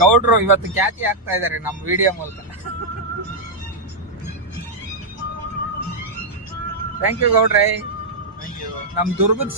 ಗೌಡ್ರು ಇವತ್ತು ಖ್ಯಾತಿ ಆಗ್ತಾ ಇದಾರೆ ನಮ್ಮ ವಿಡಿಯೋ ಮೂಲಕ. ಥ್ಯಾಂಕ್ ಯು ಗೌಡ್ರೆ. ನಮ್ ದುರ್ಗದ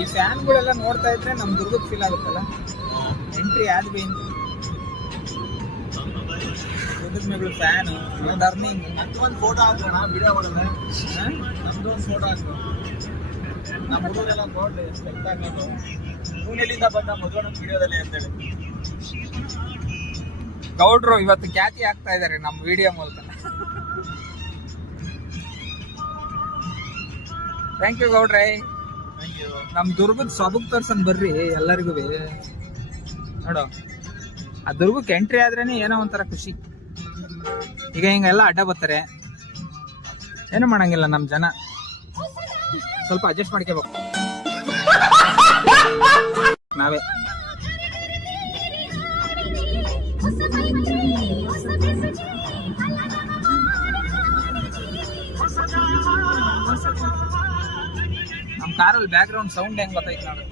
ಈ ಫ್ಯಾನ್ಗಳೆಲ್ಲ ನೋಡ್ತಾ ಇದ್ರೆ ನಮ್ ದುರ್ಗದ ಫೀಲ್ ಆಗುತ್ತಲ್ಲ. ಎಂಟ್ರಿ ಆದ್ವಿ ದುರ್ಗದ ಮೇಗಳು ಫ್ಯಾನ್ ಟರ್ನಿಂಗ್. ಒಂದು ಫೋಟೋ ಹಾಕೋಣ ವಿಡಿಯೋ ಮಾಡಿದ್ರೆ. ನಮ್ದು ಒಂದು ಫೋಟೋ ಹಾಕೋ. ನಮ್ಮ ಹುಡುಗರೆಲ್ಲ ನೋಡ್ಲಿ ಎಷ್ಟು ಎಕ್ಟಾಗೋದು. ಎಲ್ಲಿಂದ ಬಂದ ಮದುವೆ ನಮ್ಮ ವಿಡಿಯೋದಲ್ಲಿ ಅಂತೇಳಿ. ಗೌಡ್ರು ಇವತ್ತು ಖ್ಯಾತಿ ಆಗ್ತಾ ಇದಾರೆ ನಮ್ಮ ವಿಡಿಯೋ ಮೂಲಕ. ಥ್ಯಾಂಕ್ ಯು ಗೌಡ್ರೆ. ನಮ್ ದುರ್ಗದ ಸೊಬಗ್ ತೋರ್ಸನ್ ಬರ್ರಿ ಎಲ್ಲರಿಗೂ ನೋಡು. ಆ ದುರ್ಗಕ್ಕೆ ಎಂಟ್ರಿ ಆದ್ರೇನೆ ಏನೋ ಒಂಥರ ಖುಷಿ. ಈಗ ಹಿಂಗೆಲ್ಲ ಅಡ್ಡ ಬರ್ತಾರೆ, ಏನು ಮಾಡಂಗಿಲ್ಲ. ನಮ್ ಜನ ಸ್ವಲ್ಪ ಅಡ್ಜಸ್ಟ್ ಮಾಡ್ಕೋಬೇಕು ನಾವೇ. ನಮ್ ಕಾರಲ್ಲಿ ಬ್ಯಾಕ್ ಗ್ರೌಂಡ್ ಸೌಂಡ್ ಹೆಂಗ್ ಗೊತ್ತಾಯ್ತು ನೋಡು.